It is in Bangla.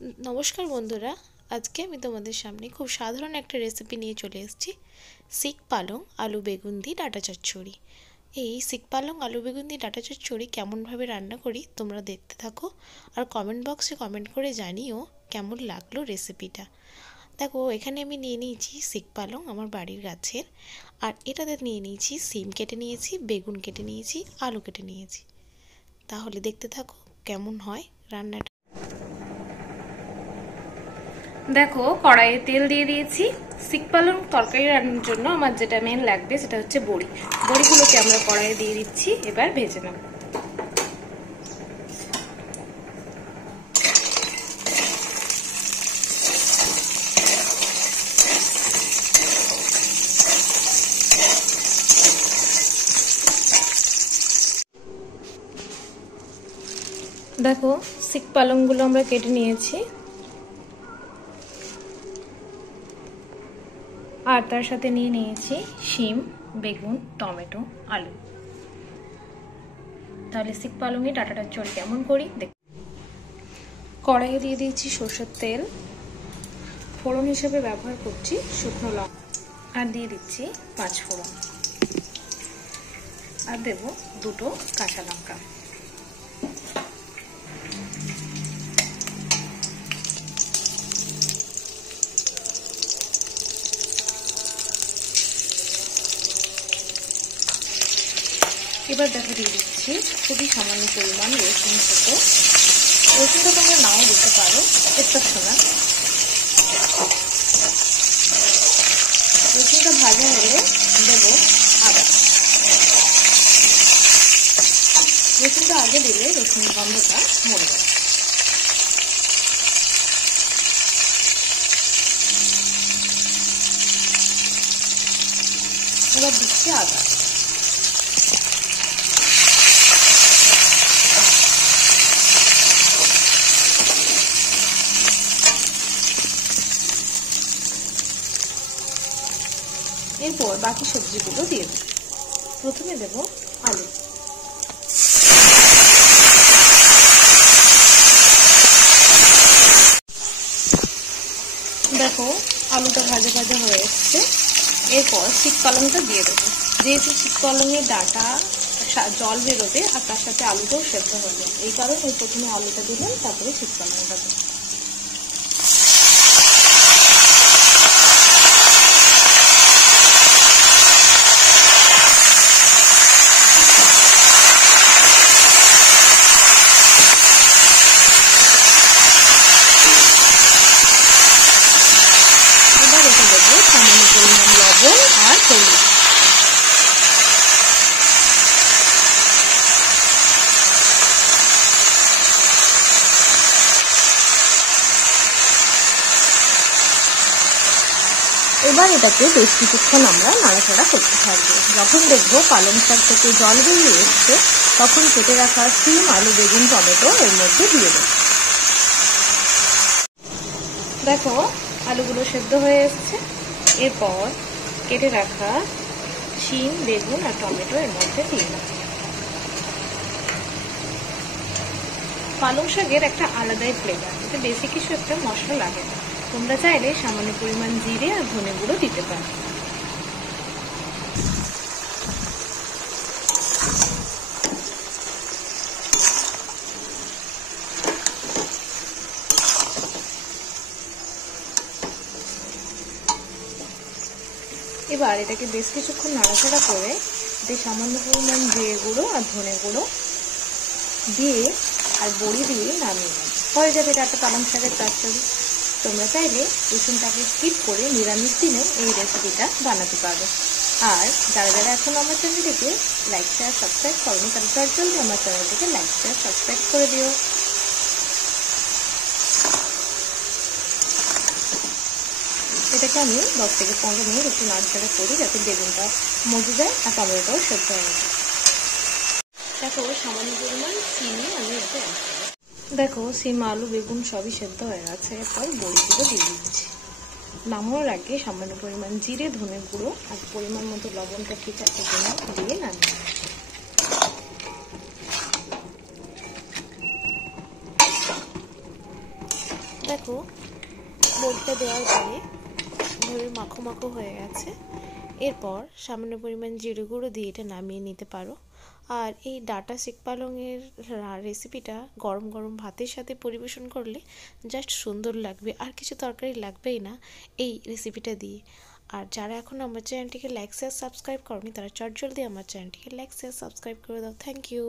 নমস্কার বন্ধুরা, আজকে আমি তোমাদের সামনে খুব সাধারণ একটা রেসিপি নিয়ে চলে এসেছি। শিক পালং আলু বেগুন দিয়ে ডাঁটা চচ্চড়ি। এই শিক পালং আলু বেগুন দিয়ে ডাঁটা চচ্চড়ি কেমনভাবে রান্না করি তোমরা দেখতে থাকো, আর কমেন্ট বক্সে কমেন্ট করে জানিও কেমন লাগলো রেসিপিটা। দেখো, এখানে আমি নিয়ে নিয়েছি শিক পালং আমার বাড়ির গাছের, আর এটাতে নিয়ে নিয়েছি সিম কেটে নিয়েছি, বেগুন কেটে নিয়েছি, আলু কেটে নিয়েছি। তাহলে দেখতে থাকো কেমন হয় রান্নাটা। দেখো, কড়াইয়ে তেল দিয়ে দিয়েছি। শিক পালং তরকারি রান্নার জন্য আমার যেটা মেন লাগবে সেটা হচ্ছে বড়ি। বড়িগুলোকে আমরা কড়াইয়ে দিয়ে দিচ্ছি, এবার ভেজে নেব। দেখো, শিক পালংগুলো আমরা কেটে নিয়েছি, আর তার সাথে নিয়ে নিয়েছি শিম, বেগুন, টমেটো, আলু। তাহলে শিক পালংয়ে ডাঁটা চচ্চড়ি কেমন করি দেখ। কড়াইয়ে দিয়ে দিয়েছি সরষের তেল, ফোড়ন হিসেবে ব্যবহার করছি শুকনো লঙ্কা, আর দিয়ে দিচ্ছি 5 ফোড়ন, আর দেব 2 কাঁচা লঙ্কা। এবার দেখো দিয়ে দিচ্ছি খুবই সামান্য পরিমাণ রসুন ছোটো। রসুনটা তোমরা নাও দিতে পারো, এক্সেপশনাল। রসুনটা ভাজা হলে দেব আদা। রসুনটা আগে দিলে রসুনের গন্ধটা মরে যাবে। এবার দিচ্ছি আদা। এরপর বাকি সবজিগুলো দিয়ে দেব। প্রথমে দেব আলু। দেখো, আলুটা ভাজা ভাজা হয়ে এসছে। এরপর শিক পালংটা দিয়ে দেবো। যেহেতু শিক পালংয়ের ডাঁটা জল বেরোবে, আর তার সাথে আলুটাও সেদ্ধ হবে, এই কারণে প্রথমে আলুটা দিলাম, তারপরে শিক পালংটা দেবো। সামান্য পরিমাণ লবণ আর হলুদ। এবার এটাকে বেশ কিছুক্ষণ আমরা নাড়াচাড়া করতে থাকবো। যখন দেখবো পালং শাক থেকে জল বেরিয়ে এসছে, তখন কেটে রাখা সিম, আলু, বেগুন, টমেটো এর মধ্যে দিয়ে দেবো। দেখো, আলুগুলো সেদ্ধ হয়ে এসছে। এরপর কেটে রাখা শিম, বেগুন আর টমেটো এর মধ্যে দিয়ে দেব। পালং শাকের একটা আলাদাই ফ্লেভার, এতে বেশি কিছু একটা মশলা লাগে না। তোমরা চাইলে সামান্য পরিমাণ জিরে আর ধনে গুঁড়ো দিতে পারো। এবার এটাকে বেশ কিছুক্ষণ নাড়াচাড়া করে এতে সামান্য পরিমাণ জিরে গুঁড়ো আর ধনে গুঁড়ো দিয়ে আর বড়ি দিয়ে নামিয়ে নেব। হয়ে যাবে এটা একটা পালং শাকের চচ্চড়ি। তোমরা চাইলে রসুনটাকে স্কিপ করে নিরামিষ দিনেও এই রেসিপিটা বানাতে পারো। আর যারা যারা এখন আমার চ্যানেলটিকে লাইক, শেয়ার, সাবস্ক্রাইব করোনি, তারা জলদি আমার চ্যানেলটিকে লাইক, শেয়ার, সাবস্ক্রাইব করে দিও। এটাকে আমি 10 থেকে 15 মিনিট একটু নাড়াচাড়া করি, যাতে বেগুনটা মজে যায় আর টমেটোটাও সেদ্ধ হয়ে যায়। দেখো, সামান্য পরিমাণ চিনি আমি এতে অ্যাড করব। দেখো, সিম, আলু, বেগুন সবই সেদ্ধ হয়ে গেছে। এরপর বড়িগুলো দিয়ে দিচ্ছি। নামানোর আগে সামান্য পরিমাণ জিরে, ধনে গুঁড়ো আর পরিমাণ মতো লবণটা ঠিক আছে কিনা দিয়ে নামিয়ে। দেখো বড়িটা দেওয়ার পরে ধরে মাখো মাখো হয়ে গেছে। এরপর সামান্য পরিমাণ জিরে গুঁড়ো দিয়ে এটা নামিয়ে নিতে পারো। আর এই ডাটা শিক পালংয়ের রেসিপিটা গরম গরম ভাতের সাথে পরিবেশন করলে জাস্ট সুন্দর লাগবে, আর কিছু তরকারি লাগবেই না এই রেসিপিটা দিয়ে। আর যারা এখন আমার চ্যানেলটিকে লাইক শেয়ার সাবস্ক্রাইব করনি তারা চটজলদি আমার চ্যানেলটিকে লাইক শেয়ার সাবস্ক্রাইব করে দাও। Thank you.